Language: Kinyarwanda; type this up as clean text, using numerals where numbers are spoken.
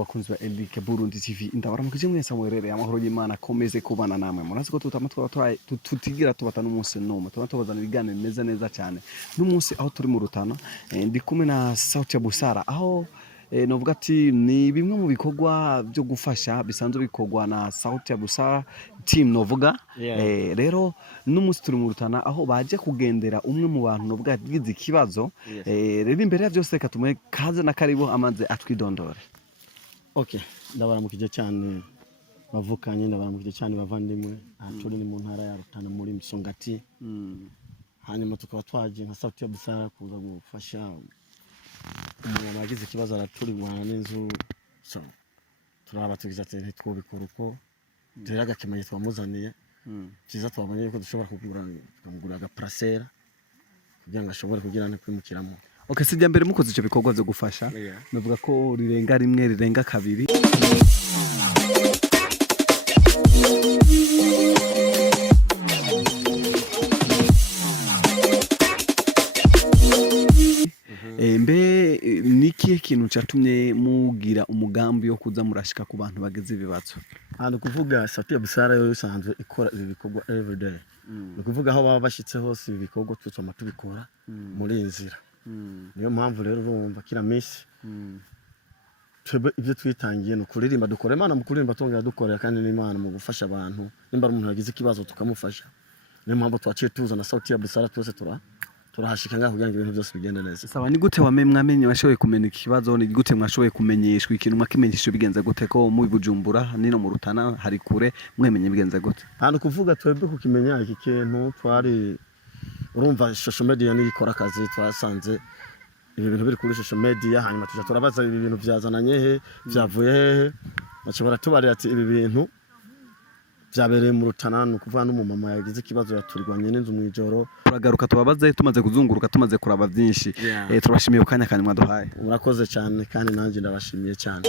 bakunzi ba Eric Burundi TV ndabaramukije mwese mwerere amahoro y'Imana komeze kubana namwe murazi ko tutigira tubata n'umunsi n'umwe tubazana ibiganiro bimeze neza cyane n'umunsi aho turi mu Rutana ndi kumwe na Sauti ya Busara aho novuga ati ni bimwe mu bikorwa byo gufasha bisanzwe bikorwa na Sauti ya Busara team novuga rero n'umunsi turi mu Rutana aho baje kugendera umwe mu bantu novuga gize ikibazo rero imbere ya byose reka tumwe kaze na karibu amanze atwidondore. Okay, ndabaramukije cyane bavukanye ndabaramukije cyane bavandimwe turi ni mu ntara ya Rutana muri Misongati hanyuma tukaba twaje nka Sauti ya Busara kuza gufasha umuntu wagize ikibazo araturirwana n'inzu so turaba tugize ati ntitwobikora uko dera gakemaye twamuzaniye cyiza twabonye yuko dushobora kumugura agaprasera kugira ngo ashobore kugira ne kwimukiramo. Okay, sijya mbere mukoze icyo bikorwa byo gufasha navuga ko rirenga rimwe rirenga kabiri mbe niki kintu cyatumye mugira umugambi wo kuza murashika ku bantu bageze ibibazo hano kuvuga Sauti ya Busara yo isanzwe ikora ibi bikorwa everyday no kuvuga aho baba bashitse hose ibi bikorwa tutoma tubikora muri inzira niyo mpamvu rero urumva kira minsi twebwe ibyo twitangiye no kuririmba dukora Imana mu kuririmba tongera dukorera kandi n'Imana mu gufasha abantu nimba umuntu yagize ikibazo tukamufasha niyo mpamvu twaciye tuza na Sauti ya Busara twese turahashika ngaho kugira ngo ibintu byose bigende neza. Saba ni gute mwamenye washoboye kumenya ikibazo ni gute mwashoboye kumenyeshwa ikintu mwakimenyesho bigenze gute ko mu Bujumbura nino mu Rutana hari kure mwemenye bigenze gute hano kuvuga twebwe kukimenya iki kintu twari urumva social media ni ikora akazi twasanze ibi bintu biri kuri social media hanyuma tuje turabaza ibi bintu byazananye he byavuye hehe bashobora tubarira ati ibi bintu byabereye mu Rutana no kuvuga n'umumama yagize ikibazo yaturirwanye n'inzu mu ijoro turagaruka tubabaze tumaze kuzunguruka tumaze kuraba byinshi turabashimiye ukanya kanyuma duhaye murakoze cyane kandi nanjye ndabashimiye cyane.